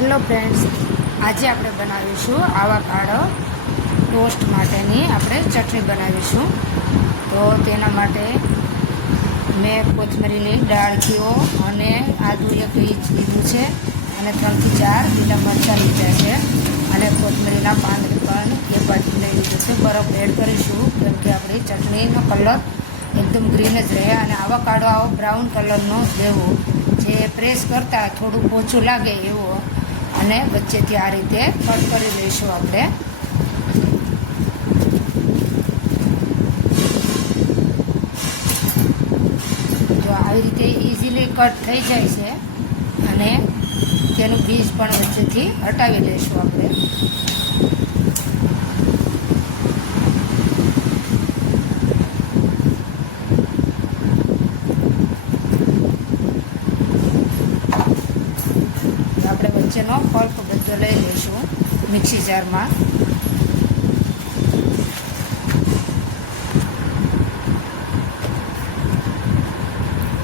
Hello friends, આજે આપણે બનાવીશું આવાકાડો ટોસ્ટ માટેની આપણે ચટણી બનાવીશું. તો તેના માટે મેં કોથમરીની ડાળખીઓ અને આદુ 1 ઇંચ લીધું છે અને 3 થી 4 લીલા મરચાં લીધા છે અને કોથમરીના પાન પણ 1 બાજુ લઈ લીધું છે. બરફ એડ કરીશું કેમ કે આપણી ચટણીનો કલર એકદમ ગ્રીન જ રહે અને આવાકાડો આવો બ્રાઉન કલરનો લેવો, જે પ્રેસ કરતાં થોડું ઓછું લાગે એવો, અને વચ્ચેથી આ રીતે કટ કરી લઈશું આપણે. જો આવી રીતે ઇઝીલી કટ થઈ જાય છે અને તેનું બીજ પણ વચ્ચેથી હટાવી લઈશું આપણે. આપણે વચ્ચેનો પલ્પ બધો લઈ લઈશું મિક્સી જારમાં.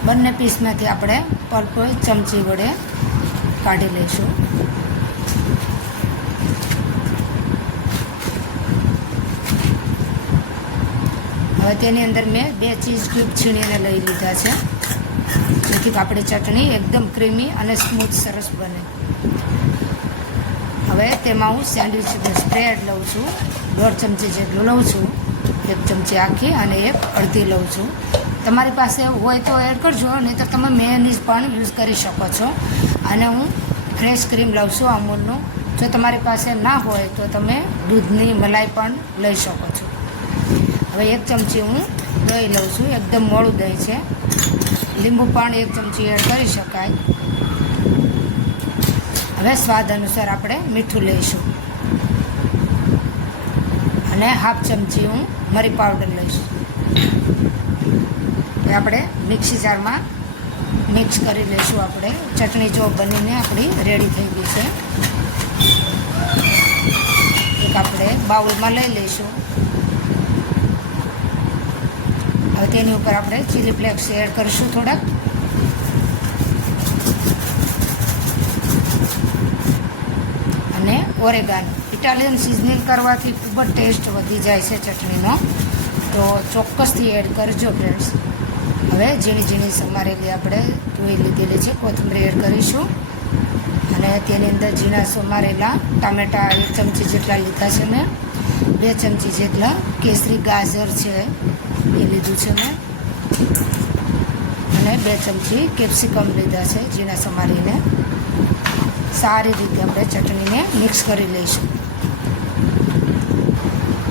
બંને પીસમાંથી આપણે પલ્પ ચમચી વડે કાઢી લઈશું. હવે તેની અંદર મેં 2 ચીઝ ક્યુબ છીણીને લઈ લીધા છે, જેથી આપણી ચટણી એકદમ ક્રીમી અને સ્મૂથ સરસ બને. હવે તેમાં હું સેન્ડવિચ સ્પ્રેડ લઉં છું, 1.5 ચમચી જેટલું લઉં છું. 1 ચમચી આખી અને 1 અડધી લઉં છું. તમારી પાસે હોય તો એડ કરજો, નહીં તો તમે મેયોનીઝ પણ યુઝ કરી શકો છો. અને હું ફ્રેશ ક્રીમ લઉં છું અમૂલનું. જો તમારી પાસે ના હોય તો તમે દૂધની મલાઈ પણ લઈ શકો છો. હવે 1 ચમચી હું દહીં લઉં છું, એકદમ મોળું દહીં છે. લીંબુ પણ 1 ચમચી એડ કરી શકાય. હવે સ્વાદ અનુસાર આપણે મીઠું લઈશું અને 1/2 ચમચી હું મરી પાવડર લઈશું. એ આપણે મિક્સી જારમાં મિક્સ કરી લઈશું. આપણે ચટણી જો બનીને આપણી રેડી થઈ ગઈ છે. એક આપણે બાઉલમાં લઈ લઈશું. હવે તેની ઉપર આપણે ચીલી ફ્લેક્સ એડ કરીશું થોડાક, અને ઓરેગાનો. ઇટાલિયન સિઝનિંગ કરવાથી ખૂબ જ ટેસ્ટ વધી જાય છે ચટણીનો, તો ચોક્કસથી એડ કરજો ફ્રેન્ડ્સ. હવે ઝીણી ઝીણી સમારેલી આપણે ધોઈ લીધેલી છે કોથમરી એડ કરીશું, અને તેની અંદર ઝીણા સમારેલા ટામેટાં 1 ચમચી જેટલા લીધા છે મેં. 2 ચમચી જેટલા કેસરી ગાજર છે એ લીધું છે મેં, અને 2 ચમચી કેપ્સિકમ લીધા છે ઝીણા સમારીને. સારી રીતે આપણે ચટણીને મિક્સ કરી લઈશું.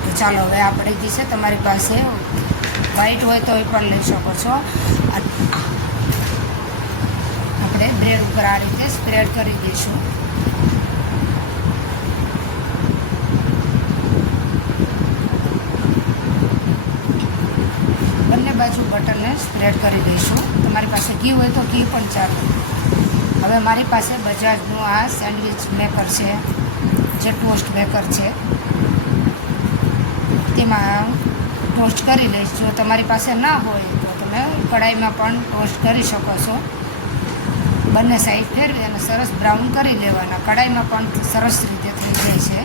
તો ચાલો, હવે આપણે જે છે, તમારી પાસે વ્હાઈટ હોય તો એ પણ લઈ શકો છો. આપણે બ્રેડ ઉપર આ રીતે સ્પ્રેડ કરી દઈશું. બંને બાજુ બટરને સ્પ્રેડ કરી દઈશું. તમારી પાસે ઘી હોય તો ઘી પણ ચાલે. હવે મારી પાસે બજાજનું આ સેન્ડવિચ મેકર છે, જે ટોસ્ટ મેકર છે, તેમાં ટોસ્ટ કરી લઈશ. જો તમારી પાસે ના હોય તો તમે કઢાઈમાં પણ ટોસ્ટ કરી શકો છો. બંને સાઈડ ફેરવી અને સરસ બ્રાઉન કરી લેવાના. કઢાઈમાં પણ સરસ રીતે થઈ જાય છે.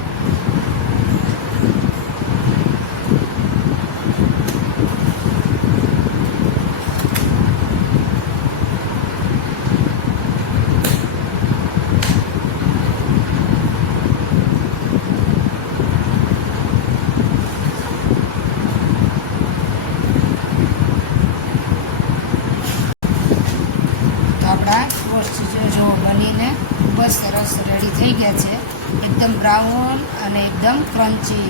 આપણા ટોસ્ટ જો બનીને ખૂબ જ સરસ રેડી થઈ ગયા છે, એકદમ બ્રાઉન અને એકદમ ક્રન્ચી.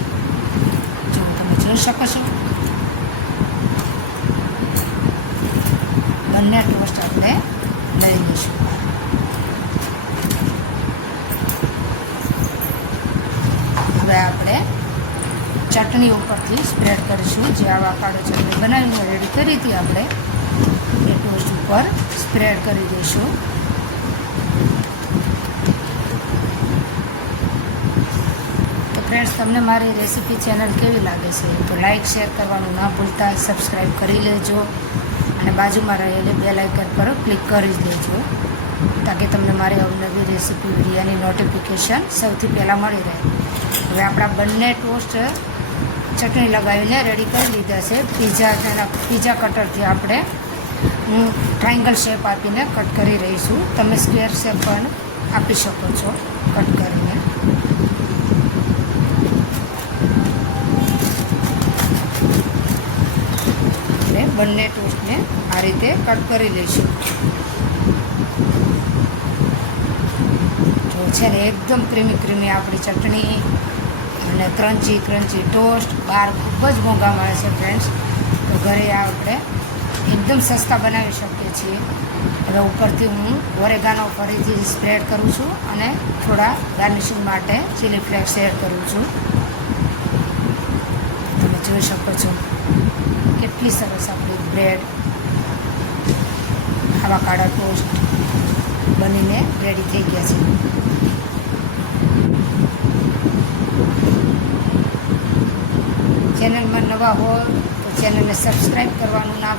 જો તમે જોઈ શકો છો, બંને ટોસ્ટ આપણે લઈ લઈશું. હવે આપણે ચટણી ઉપરથી સ્પ્રેડ કરીશું. જે આવાકાડો ચટણી બનાવીને રેડી કરી હતી આપણે, એ ટોસ્ટ ઉપર સ્પ્રેડ કરી દઈશું. તો ફ્રેન્ડ્સ, તમને મારી રેસીપી ચેનલ કેવી લાગે છે તો લાઇક શેર કરવાનું ના ભૂલતા, સબસ્ક્રાઈબ કરી લેજો અને બાજુમાં રહેલી બેલ આઇકન પર ક્લિક કરી જ લેજો. તાકે તમને મારી અવનવી રેસીપી વિડીયોની નોટિફિકેશન સૌથી પહેલાં મળી રહે. હવે આપણા બંને ટોસ્ટ ચટણી લગાવીને રેડી કરી લીધા છે. પીઝા કટરથી આપણે હું ટ્રાયંગલ શેપ આપીને કટ કરી રહીશું. તમે સ્ક્વેર શેપ પણ આપી શકો છો કટ કરીને. આપણે બંને ટોસ્ટને આ રીતે કટ કરી લઈશું. તો છે ને એકદમ ક્રીમી આપણી ચટણી અને ક્રન્ચી ટોસ્ટ બહાર ખૂબ જ મોંઘા મળે છે ફ્રેન્ડ્સ. તો ઘરે આપણે એકદમ સસ્તા બનાવી શકીએ છીએ. હવે ઉપરથી હું ઓરેગાનો ફરીથી સ્પ્રેડ કરું છું અને થોડા ગાર્નિશિંગ માટે ચીલી ફ્લેક્સ એડ કરું છું. તમે જોઈ શકો છો કેટલી સરસ આપણી બ્રેડ આવાકાડો ટોસ્ટ બનીને રેડી થઈ ગયા છે. ચેનલમાં નવા હો તો ચેનલને સબસ્ક્રાઈબ કરવાનું ના